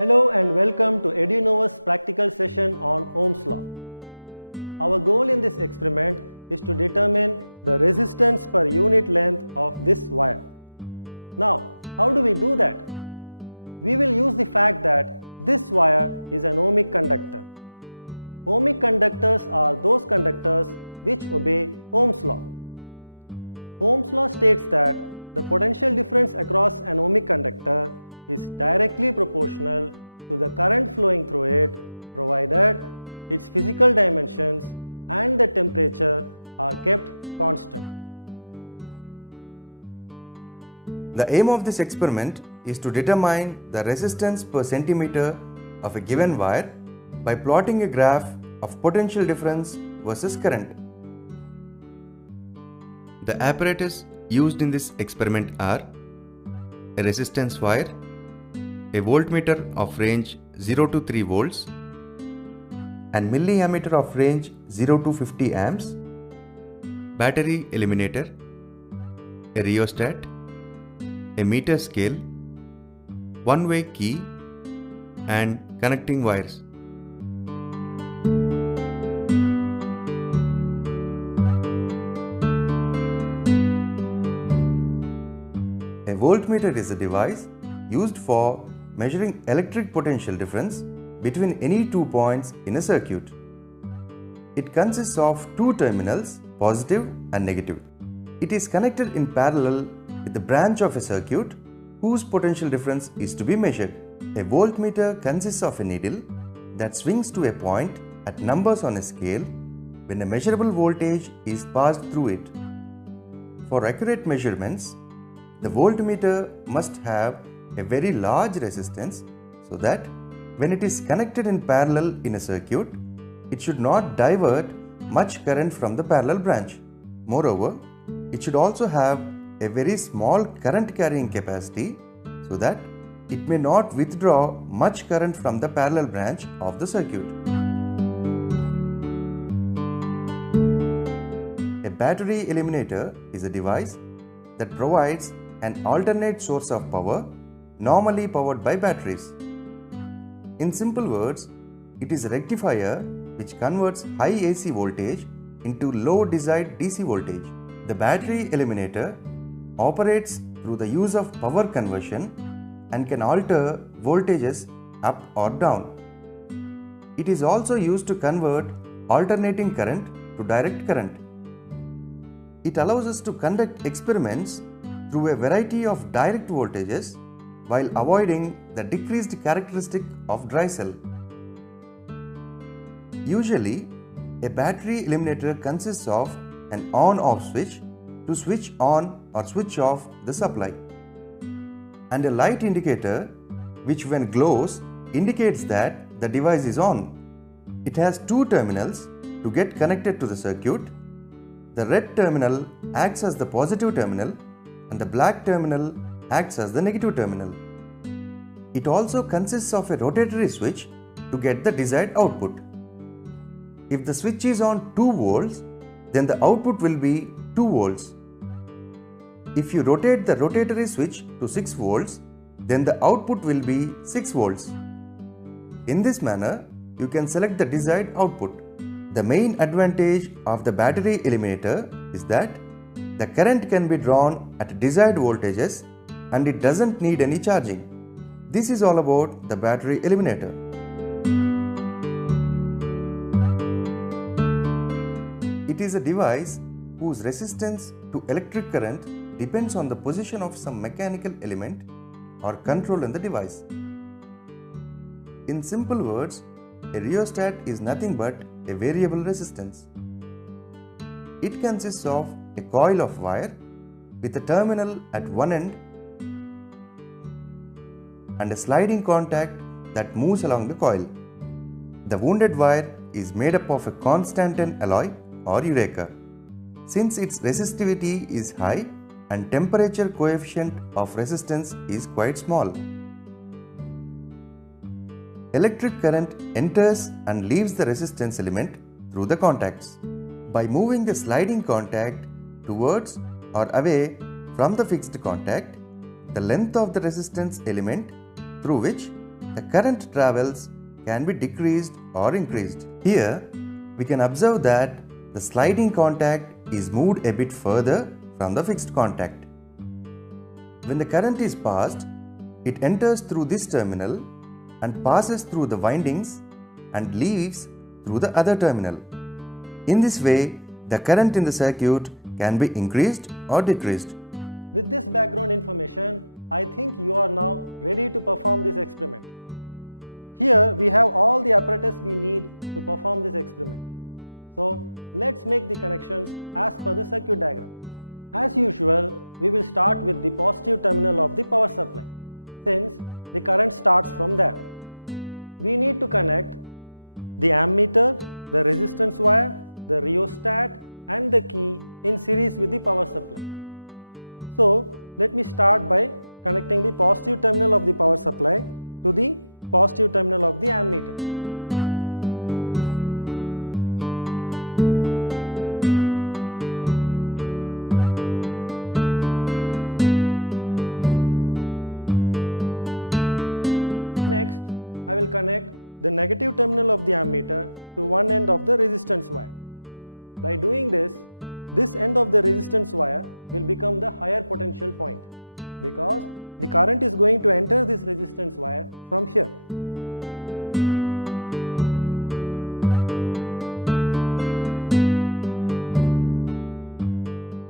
Hello and welcome to EduNova's practical session on Ohm's Law. Our goal in this experiment is to determine the resistance per unit length of this wire. Now, how do we do that? We will use the fact that this wire is an ohmic conductor. Ohmic conductors are those conductors which obey Ohm's law. Ohm's law states that the potential difference across an ohmic conductor is directly proportional to the current flowing through it, provided its physical dimensions and the temperature are kept constant. The aim of this experiment is to determine the resistance per centimeter of a given wire by plotting a graph of potential difference versus current. The apparatus used in this experiment are a resistance wire, a voltmeter of range 0 to 3 volts, and milliammeter of range 0 to 50 amps, battery eliminator, a rheostat, a meter scale, one-way key, and connecting wires. A voltmeter is a device used for measuring electric potential difference between any two points in a circuit. It consists of two terminals, positive and negative. It is connected in parallel with the branch of a circuit whose potential difference is to be measured. A voltmeter consists of a needle that swings to a point at numbers on a scale when a measurable voltage is passed through it. For accurate measurements, the voltmeter must have a very large resistance so that when it is connected in parallel in a circuit, it should not divert much current from the parallel branch. Moreover, it should also have a very small current carrying capacity so that it may not withdraw much current from the parallel branch of the circuit. A battery eliminator is a device that provides an alternate source of power normally powered by batteries. In simple words, it is a rectifier which converts high AC voltage into low desired DC voltage. The battery eliminator operates through the use of power conversion and can alter voltages up or down. It is also used to convert alternating current to direct current. It allows us to conduct experiments through a variety of direct voltages while avoiding the decreased characteristic of dry cell. Usually, a battery eliminator consists of an on-off switch to switch on or switch off the supply, and a light indicator which, when glows, indicates that the device is on. It has two terminals to get connected to the circuit. The red terminal acts as the positive terminal and the black terminal acts as the negative terminal. It also consists of a rotatory switch to get the desired output. If the switch is on 2 volts, then the output will be 2 volts. If you rotate the rotatory switch to 6 volts, then the output will be 6 volts. In this manner, you can select the desired output. The main advantage of the battery eliminator is that the current can be drawn at desired voltages and it doesn't need any charging. This is all about the battery eliminator. It is a device whose resistance to electric current depends on the position of some mechanical element or control in the device. In simple words, a rheostat is nothing but a variable resistance. It consists of a coil of wire with a terminal at one end and a sliding contact that moves along the coil. The wounded wire is made up of a Constantan alloy or Eureka. Since its resistivity is high and temperature coefficient of resistance is quite small, electric current enters and leaves the resistance element through the contacts. By moving the sliding contact towards or away from the fixed contact, the length of the resistance element through which the current travels can be decreased or increased. Here, we can observe that the sliding contact is moved a bit further from the fixed contact. When the current is passed, it enters through this terminal and passes through the windings and leaves through the other terminal. In this way, the current in the circuit can be increased or decreased. With this background information, I think you are now ready to perform this experiment. Here we have all the apparatus we need to perform this experiment. So let's make the connections as per the circuit diagram. As usual, we will start with the positive terminal of the power supply, since the current starts from there. We need to connect the ammeter, the resistance wire, the rheostat and the key in series with the power supply. So let me start by connecting the positive terminal of the power supply to the positive terminal of the ammeter. Next, I will connect the negative terminal of the ammeter to one end of the resistance wire. By doing this, this end of the resistance wire will become the higher potential point, because the current is going to enter this resistance wire from here.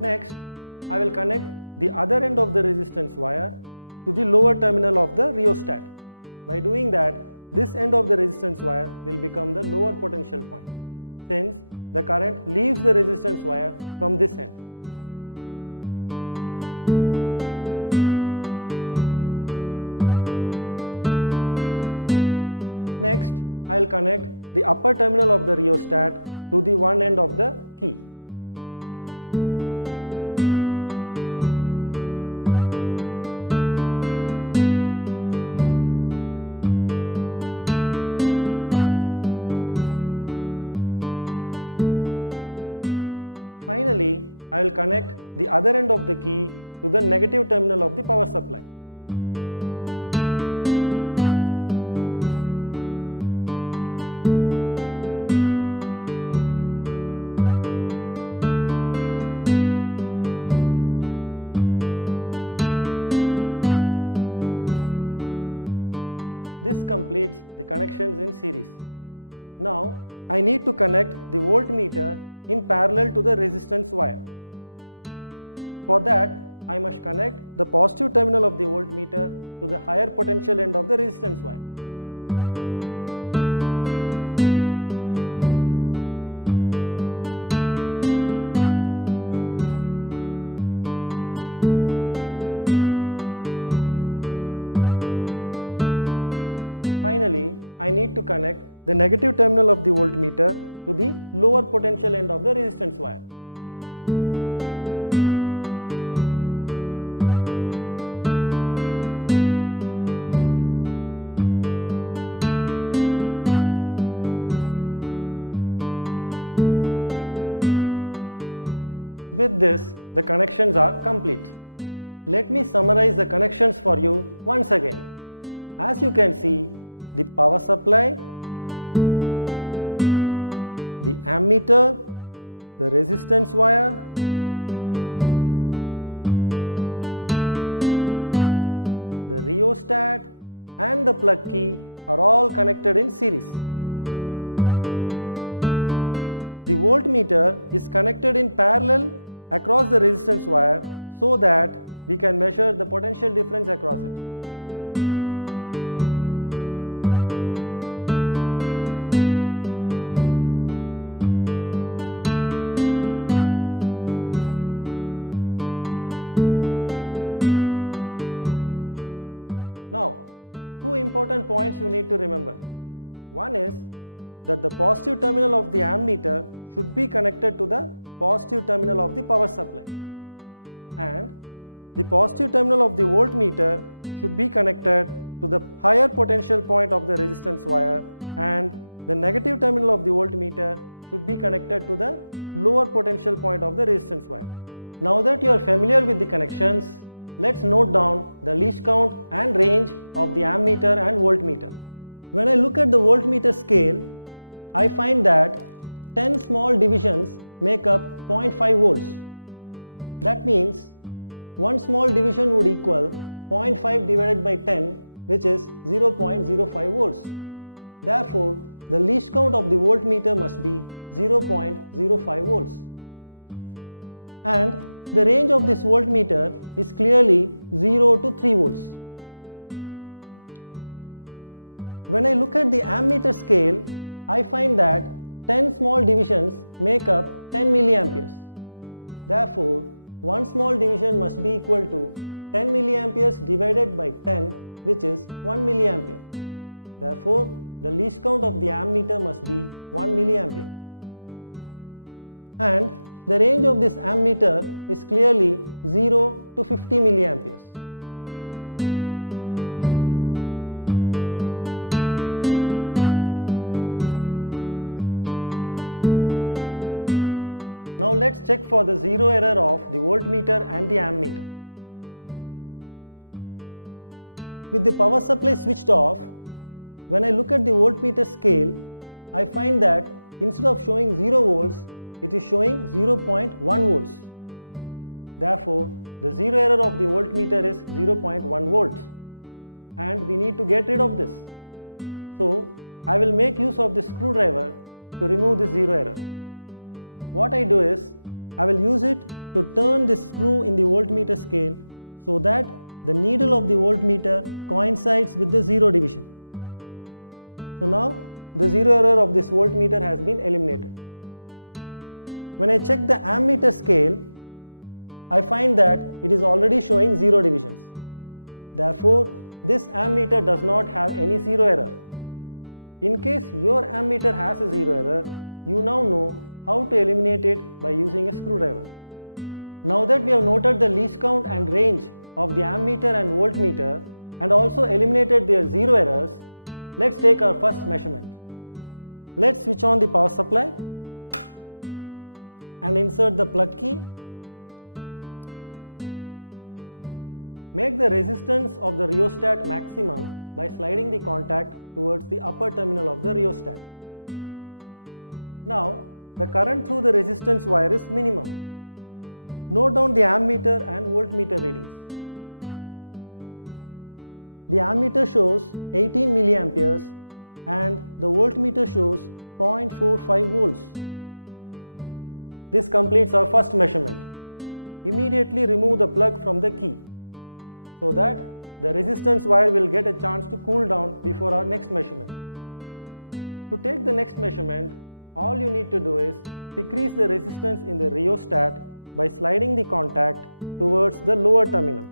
Next, I will connect the other end of the resistance wire to the lower terminal of the rheostat. By doing that, this end of the resistance wire will become the lower potential point, since the current leaves the resistance wire from this end. Next, I will connect the upper terminal of the rheostat to the one end of the key. Finally, I will connect the other end of the key to the negative terminal of the power supply. This completes the connections in series. Now, I need to connect the voltmeter in parallel to the resistance wire. For that, I must connect the positive terminal of the voltmeter to the higher potential end of the resistance wire. Finally, I need to connect the negative terminal of the voltmeter to the lower potential end of the resistance wire. With this, the connections are complete. Let me summarize the connections for you once again. As you can see, the power supply, the ammeter, the resistance wire, the rheostat and the plug key are all connected in series. The voltmeter is connected in parallel across the resistance wire so that we can measure the potential difference across it. Now, two important points you need to remember. One is that the positive terminal of the ammeter should be connected to the positive terminal of the power supply, and the positive terminal of the voltmeter should be connected to the higher potential point of the resistance wire, and the negative terminal of the voltmeter should be connected to the lower potential point of the resistance wire. Now that you are familiar with the connections, let's note down the least count and range of the ammeter and voltmeter. When I look at the voltmeter scale, I find that 10 small divisions make up 0.5 volts. That means one small division would equal 0.5 divided by 10, which is 0.05 volts. Therefore, the least count of the voltmeter must be 0.05 volts. And the range of this voltmeter is clearly 0 to 3 volts. When I look at the ammeter scale, I find that 10 small divisions make up 10 milliamperes. Therefore, one small division must be equal to 10 milliamperes divided by 10, which is 1 milliampere. Therefore, the least count of the ammeter must be 1 milliampere. And the range of this ammeter is clearly 0 to 50 milliamperes. Now let's check for the zero error of the voltmeter and the ammeter. With the power supply switched off, when I look at the voltmeter scale, I find that instead of showing 0 volts, it is showing 0.1 volts. Therefore, the zero error of the voltmeter is 0.1 volts, and we need to get rid of this. So, I will make use of this screwdriver to remove this zero error. What I do is, I will use it to turn this screw in the voltmeter scale so that the needle of the voltmeter coincides with the zero division. So now, the zero error of this voltmeter has been eliminated. When I check the ammeter scale, I find that it is already showing zero divisions. Therefore, this ammeter does not have any zero error. In case your ammeter has a zero error, you now know how to eliminate it by using a screwdriver. Now that we have noted the least count and range of the ammeter and voltmeter and also eliminated their zero errors, let's take our first measurement. Let's switch on the power supply and insert the plug key. Make the resistance of the rheostat maximum by sliding the contact towards the upper terminal of the rheostat. Now, the current through the resistance wire is minimum. Note down the ammeter and voltmeter readings. The ammeter shows 18 milliamperes and the voltmeter shows 0.45 volts. This completes our first measurement. Immediately remove the plug from the key so that the resistance wire will get a chance to cool down before our next measurement. To take the next measurement, all you need to do is decrease the resistance in the rheostat by sliding the contact towards the lower terminal.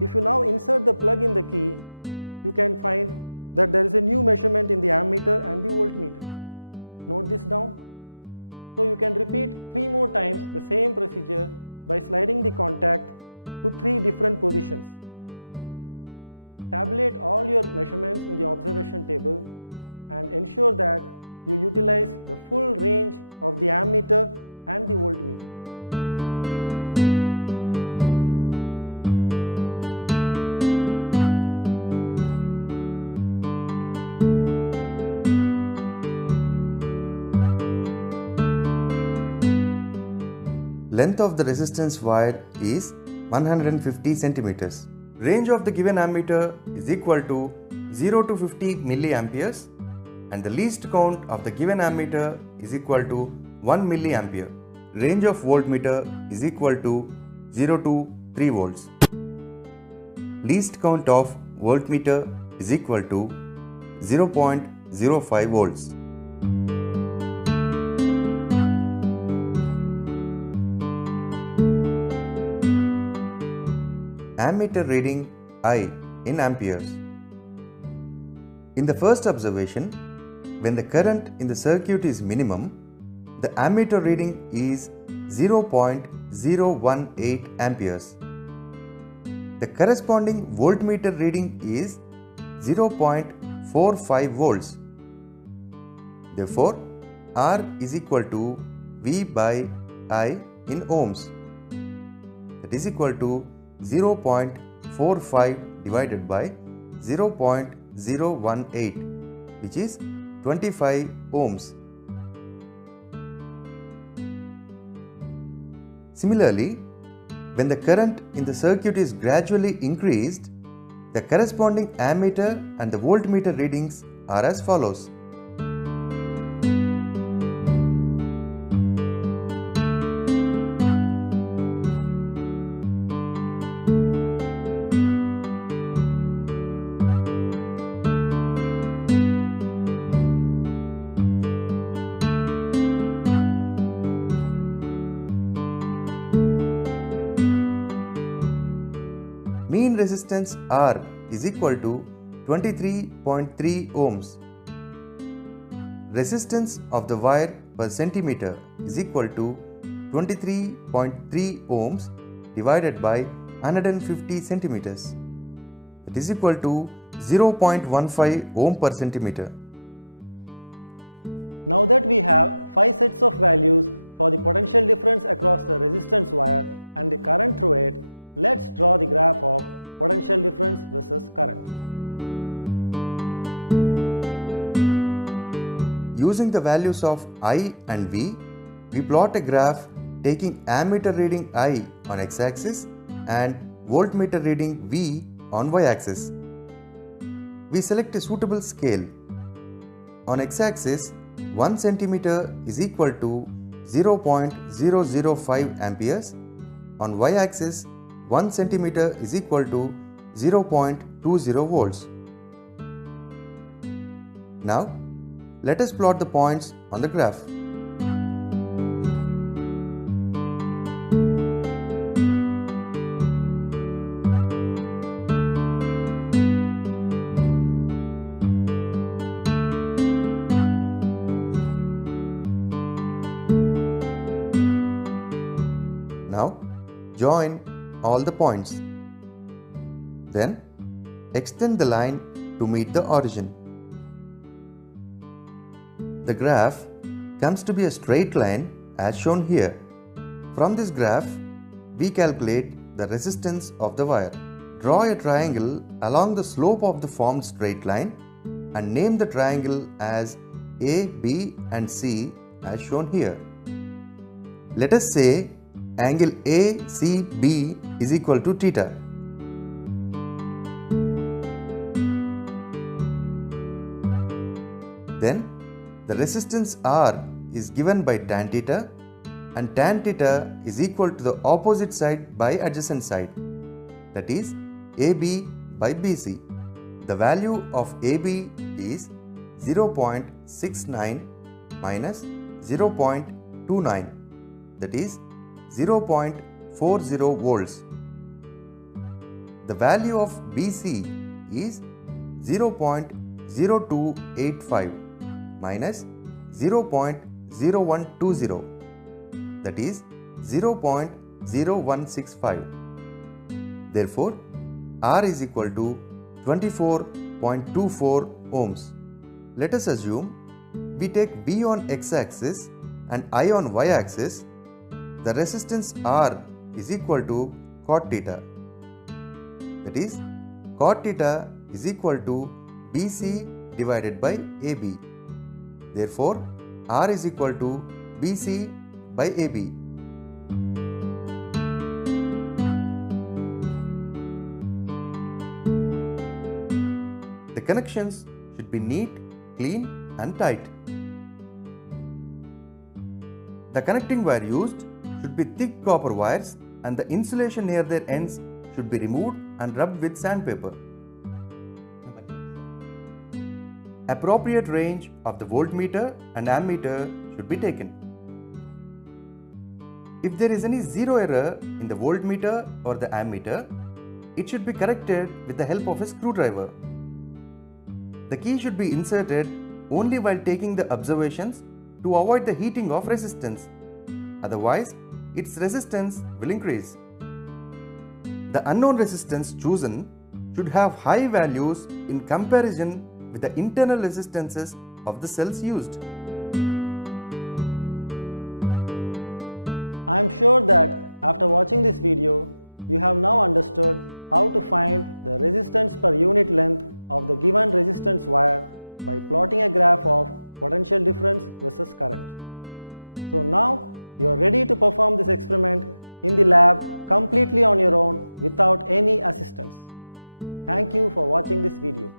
If you now insert the plug in the key, you can find that there is a new measurement in the ammeter and the voltmeter. Note this down. So you can repeat 3 more times the same procedure by sliding the contact to 3 different positions. Tabulate all your measurements in the observation table and ensure that you utilize the full range of the ammeter and the voltmeter. Length of the resistance wire is 150 centimeters. Range of the given ammeter is equal to 0 to 50 milliamperes and the least count of the given ammeter is equal to 1 milliampere. Range of voltmeter is equal to 0 to 3 volts. Least count of voltmeter is equal to 0.05 volts. Ammeter reading I in amperes. In the first observation, when the current in the circuit is minimum, the ammeter reading is 0.018 amperes. The corresponding voltmeter reading is 0.45 volts. Therefore, R is equal to V by I in ohms. that is equal to 0.45 divided by 0.018, which is 25 ohms. Similarly, when the current in the circuit is gradually increased, the corresponding ammeter and the voltmeter readings are as follows. Mean resistance R is equal to 23.3 ohms. Resistance of the wire per centimeter is equal to 23.3 ohms divided by 150 centimeters. It is equal to 0.15 ohm per centimeter. Now that we have 5 sets of values for the potential difference across the resistance wire and the current through it, let's draw the graph of potential difference versus current. Using the values of I and V, we plot a graph taking ammeter reading I on x-axis and voltmeter reading V on y-axis. We select a suitable scale. On x-axis, 1 centimeter is equal to 0.005 amperes. On y-axis, 1 centimeter is equal to 0.20 volts. Now, let us plot the points on the graph. Now, join all the points. Then, extend the line to meet the origin. The graph comes to be a straight line as shown here. From this graph, we calculate the resistance of the wire. Draw a triangle along the slope of the formed straight line and name the triangle as A, B and C as shown here. Let us say angle ACB is equal to theta. Then the resistance R is given by tan theta and tan theta is equal to the opposite side by adjacent side, that is AB by BC. The value of AB is 0.69 minus 0.29, that is 0.40 volts. The value of BC is 0.0285 minus 0.0120, that is 0.0165. Therefore, R is equal to 24.24 ohms. Let us assume we take B on x-axis and I on y-axis. The resistance R is equal to cot theta. That is, cot theta is equal to BC divided by AB. Therefore, R is equal to BC by AB. The connections should be neat, clean and tight. The connecting wire used should be thick copper wires and the insulation near their ends should be removed and rubbed with sandpaper. Appropriate range of the voltmeter and ammeter should be taken. If there is any zero error in the voltmeter or the ammeter, it should be corrected with the help of a screwdriver. The key should be inserted only while taking the observations to avoid the heating of resistance. Otherwise, its resistance will increase. The unknown resistance chosen should have high values in comparison with the internal resistances of the cells used. I am sure that after watching this video, You have now understood how to find the resistance per unit length of the given resistance wire by plotting a graph of potential difference versus current. So now you are ready to perform this experiment in the lab completely on your own without any assistance. Thank you for watching this video.